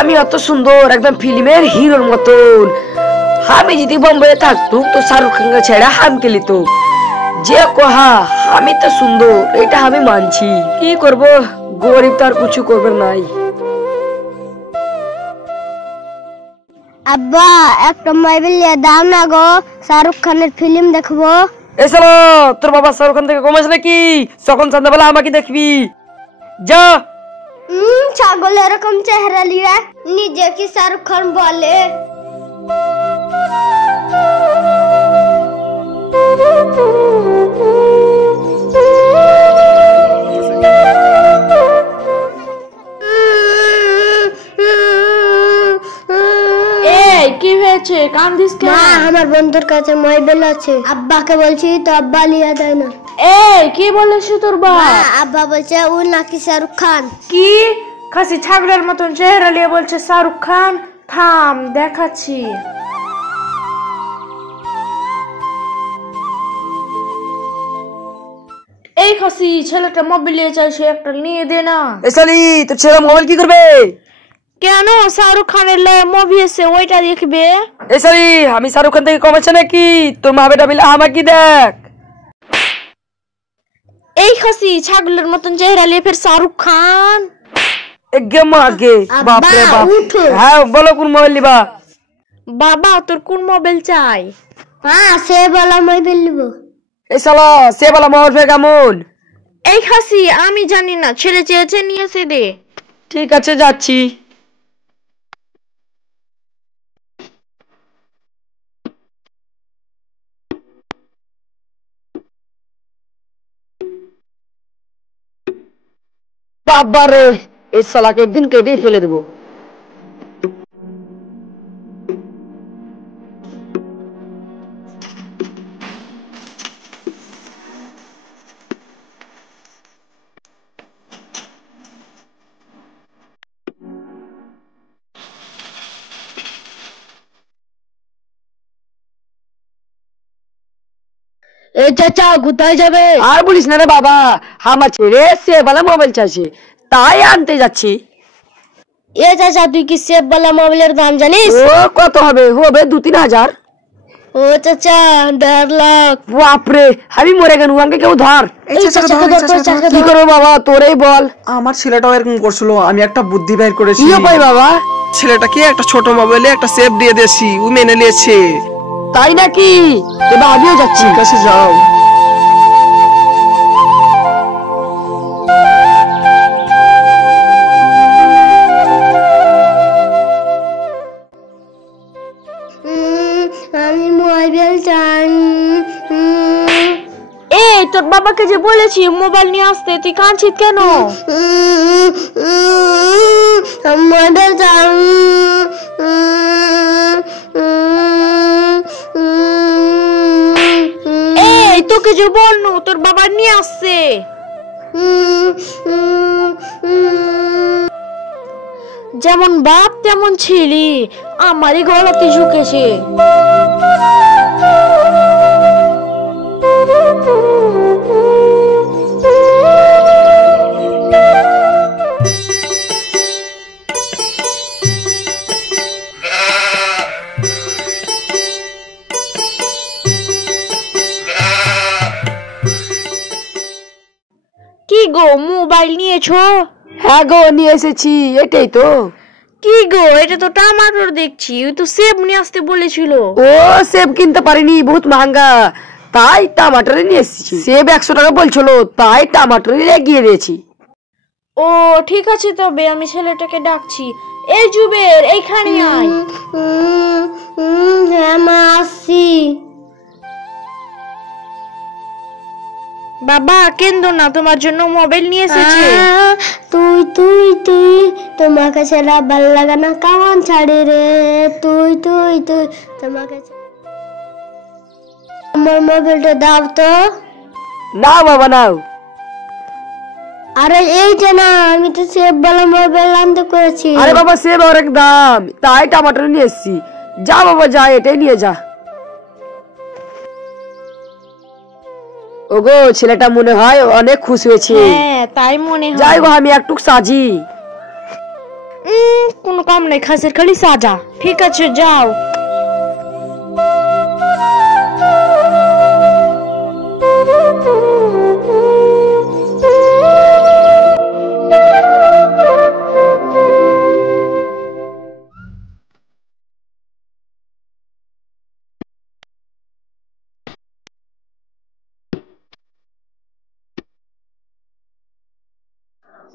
আমি অত সুন্দর একদম ফিল্মের হিরোর মতন। আমি যদি বোম্বে থাকতো তো শাহরুখ খানকে ছেড়ে হামকে লিত। যে কহা আমি তো সুন্দর এটা আমি মানছি, কি করব, গরিব তো আর কিছু করবে নাই। আব্বা একটা মোবাইল দাও না গো, শাহরুখ খানের ফিল্ম দেখবো। এসলো তোর বাবা শাহরুখ খান থেকে কমেছে নাকি? তখন সন্ধ্যাবেলা আমাকে দেখবি, যা। ছাগল এরকম চেহারা লিয়া নিজে কি শাহরুখ খান বলে? কি হয়েছে, কান্দিস কেন? মা আমার বন্ধুর কাছে মোবাইল আছে, আব্বাকে বলছি তো আব্বা লিয়া দেয় না। কি বলেছে তোর বাবা? আব্বা বলছে ও নাকি শাহরুখ খান। কি খাসি ছাগলের মতন চেহারা নিয়ে বলছে শাহরুখ খান? থাম দেখাচ্ছি। এই খাসি ছেলেটা মোবাইল নিয়ে চাইছে, একটা নিয়ে দে না। এসালি তোর ছেলে মোবাইল কি করবে? কেন, শাহরুখ খানের মুভি এসে ওইটা দেখবে। এসালি আমি শাহরুখ খান থেকে কমেছে নাকি? তোর মা বেটা মিলে আমাকে দেখ। এই খাসি ছাগলের মতন চেহারা নিয়ে ফের শাহরুখ খান। আগে বাপ রে বাপ। হ্যাঁ বলো কোন মোবাইল নিবা? বাবা তোর কোন মোবাইল চাই? সে বলা মোবাইল নিব। এই শালা সে বলা মোবাইল ফের কেমন? এই খাসি আমি জানি না, ছেলে চেয়েছে নিয়ে এসে দে। ঠিক আছে যাচ্ছি। বাবারে এই শালাকে একদিন কেটেই ফেলে দেবো। এই চাচা কোথায় যাবে? আর বলিস না রে বাবা, আমার ছেলে সে বলা মোবাইল চাইছে, তাই আনতে যাচ্ছি। এ চাচা তুই কি সেব वाला মোবাইলের দাম জানিস? ও কত হবে? হবে 2-3 হাজার। ও চাচা 1.5 লাখ। বাপরে আমি মরে গেল, আমাকে কেউ ধর। কি করবো বাবা তোরেই বল। আমার ছেলেটাও এরকম করছিল, আমি একটা বুদ্ধি বের করেছি। কি উপায় বাবা? ছেলেটাকে একটা ছোট মোবাইলে একটা সেভ দিয়ে দিয়েছি, ও মেনে নিয়েছে। তাই নাকি? এবার আমিও যাচ্ছি। ঠিক আছে যাও। আমি মোবাইল চাই। এই তোর বাবাকে যে বলেছি মোবাইল নিয়ে আসতে, তুই কাঁদছিস কেন? মোবাইল চাই। এই তোকে যে বলনু তোর বাবা নিয়ে আসছে। যেমন বাপ তেমন ছেলে, আমারই গলাতে ঝুঁকেছে। কি গো মোবাইল নিয়েছো? হ্যাঁ গো নিয়ে এসেছি, এটাই তো। কি গো এটা তো টমাটোর দেখছি, ওই তো সেব নিয়ে আসতে বলেছিল। ও সেব কিনতে পারিনি, বহুত মহঙ্গা, তাই টমাটোরে নিয়ে এসেছি। সেব 100 টাকা বলছিল, তাই টমাটোরে এগিয়ে দিয়েছি। ও ঠিক আছে, তবে আমি ছেলেটাকে ডাকছি। এই জুবের এইখানে আয়। হ্যাঁ মা আসছি। বাবা কেন্দ্র না, তোমার জন্য মোবাইল নিয়ে এসেছে। তুই তুই তুই তোমাকে ছেড়া ভাল লাগে না, কেমন ছাড়ি রে। তুই তুই তুই তোমাকে আমার মোবাইলটা দাও তো। না বাবা নাও। আরে এই যে না, আমি তো সেব वाला মোবাইল আনতে করেছি। আরে বাবা সেব অনেক দাম, তাই টমাটো নিয়ে এসেছি। যা বাবা যা, এটাই নিয়ে যা। ওগো ছেলেটা মনে হয় অনেক খুশি হয়েছে। হ্যাঁ তাই মনে হয়। যাই গো আমি একটু সাজি। কোনো কাম নেই, খাসির খালি সাজা। ঠিক আছে যাও।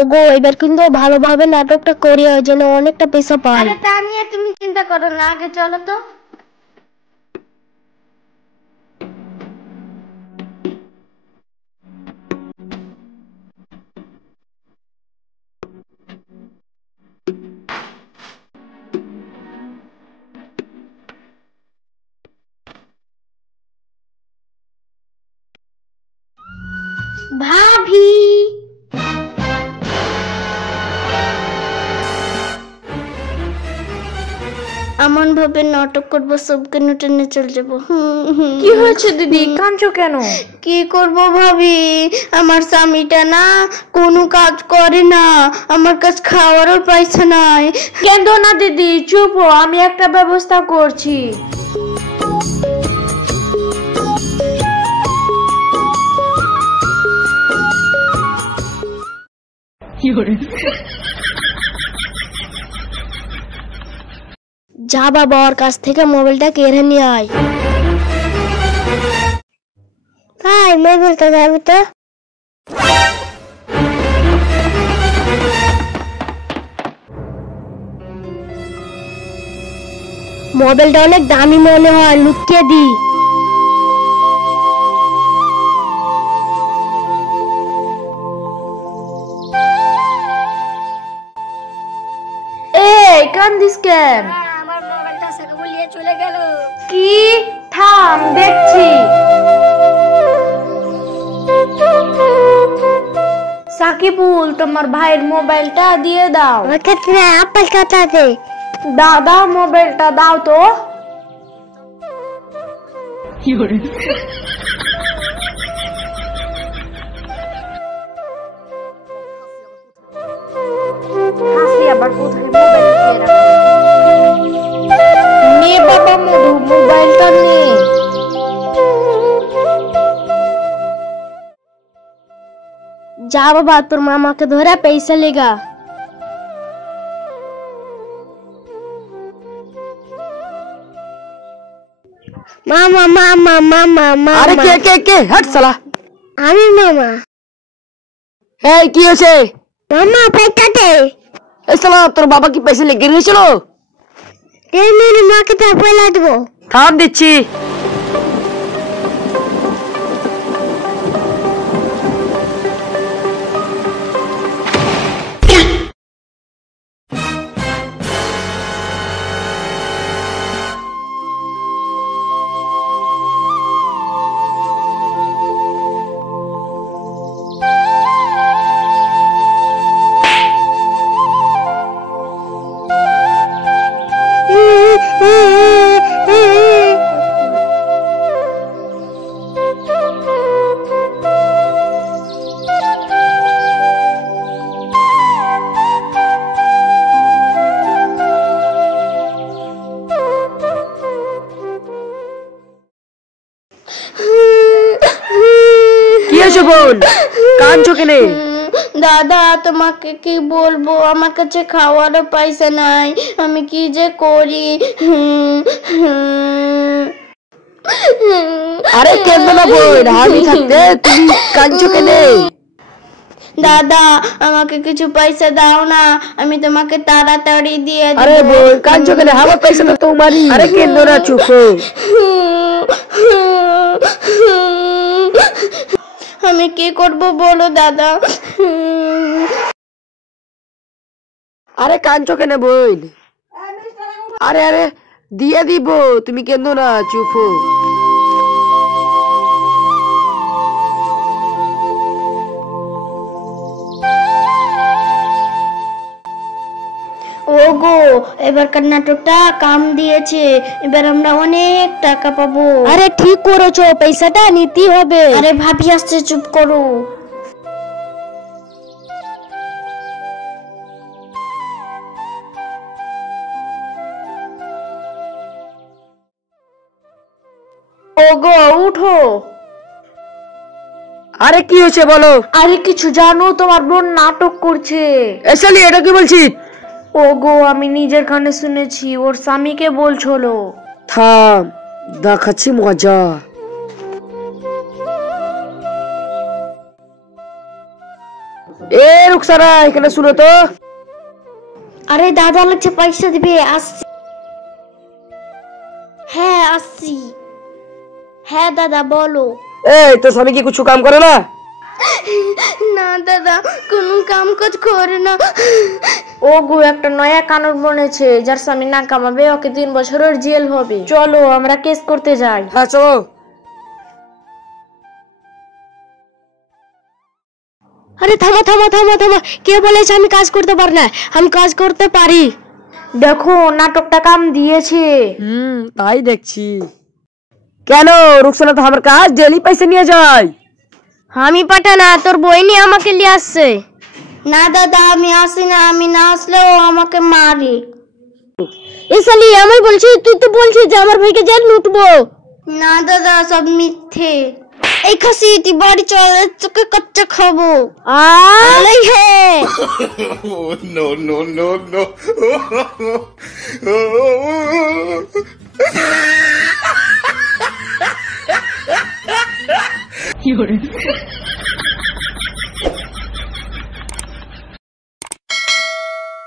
ওগো এবার কিন্তু ভালোভাবে নাটকটা করি, ওই জন্য অনেকটা পয়সা পাই। আরে তা নিয়ে তুমি চিন্তা করো না, আগে চলো তো। ভাবি এমন ভাবে নাটক করবো সবকে টেনে চলে যাবো। কি হয়েছে দিদি, কাঁদছো কেন? কি করব ভাবি, আমার স্বামীটা না কোনো কাজ করে না, আমার কাছে খাওয়ারও পয়সা নাই। কেঁদো না দিদি, চুপ হো, আমি একটা ব্যবস্থা করছি। যা বাবা, ওর কাছ থেকে মোবাইলটা কেড়ে নিয়ে আয়। ভাই মোবাইলটা যাবে তো। মোবাইলটা অনেক দামি মনে হয়, লুকিয়ে দি। এই কান্দিস কেন? আমার মোবাইলটা সাকিবুল নিয়ে চলে গেল। কি? থাম দেখছি। সাকিবুল, তোমার ভাইয়ের মোবাইলটা দিয়ে দাও। আপেল কথা দে। দাদা মোবাইলটা দাও তো। হাসি আবার কোথায় মোবাইল খেয়ে রাখে। নে বাবা মধু, মোবাইলটা নে। যা বাবা, তোর মামাকে ধরে पैसा लेगा। মামা মামা মামা মামা। আরে কে হট সালা। আমি মামা। এই কি হয়েছে? মামা पैसा दे। এই সালা, তোর বাবা কি পয়সা লেগে গেছিল? মেরে মাকে তো পয়লা দেবো। থাম দিচ্ছি। কি হয়েছে বোন, কাঁদছো কেন? দাদা তোমাকে কি বলবো, আমার কাছে খাওয়ারও পয়সা নাই, আমি কি যে করি। আরে কেঁদো না বোন, আমি থাকতে তুমি কাঁদছো কেন? দাদা আমাকে কিছু পয়সা দাও না, আমি তোমাকে তাড়াতাড়ি দিয়ে দেব। আরে বোন কাঁদছো কেন? আমার পয়সা তো তোমারই। আরে কেঁদো না, চুপ হো। আমি কি করব বলো দাদা। আরে কাঁদছো কেন বোন? আরে আরে দিয়ে দিব, তুমি কেঁদো না, চুপ হো। ওগো এবারকার নাটকটা কাম দিয়েছে, এবার আমরা অনেক টাকা পাবো। আরে ঠিক করেছো, পয়সাটা নিতে হবে। আরে ভাবি আসছে, চুপ করো। ওগো উঠো। আরে কি হয়েছে বলো। আরে কিছু জানো, তোমার বোন নাটক করছে। এসালি এটা কি বলছিস? ওগো আমি নিজের কানে শুনেছি, ওর স্বামীকে বলছিল। থাম, দেখাচ্ছি মজা। এ রুকসানা, এখানে শুনো তো। আরে দাদা লাগছে, পয়সা দিবে, আসছি। হ্যাঁ আসছি। হ্যাঁ দাদা বলো। এই তোর স্বামী কি কিছু কাম করে না? না দাদা, কোনো কাম কাজ করে না। ওগো একটা নয়া কানুন বনেছে, যার স্বামী না কামাবে ওকে 3 বছরের জেল হবে। চলো আমরা কেস করতে যাই। হ্যাঁ চলো। আরে থামো থামো থামো থামো, কে বলেছে আমি কাজ করতে পারি না? আমি কাজ করতে পারি। দেখো নাটকটা কাম দিয়েছে। তাই দেখছি। কেন রুকসানা তো আমার কাজ ডেলি পয়সা নিয়ে যায়। আমি পাঠা না, তোর বই নিয়ে আমাকে নিয়ে আসছে। না দাদা আমি আসি না, আমি না আসলে ও আমাকে মারে। এসালি আমি বলছি, তুই তো বলছিস যে আমার ভাইকে জেল লুটবো। না দাদা সব মিথ্যে। এই খাসি তুই বাড়ি চল, তোকে কচ্চা খাবো। আলাই হে। Oh, no, no, no, no.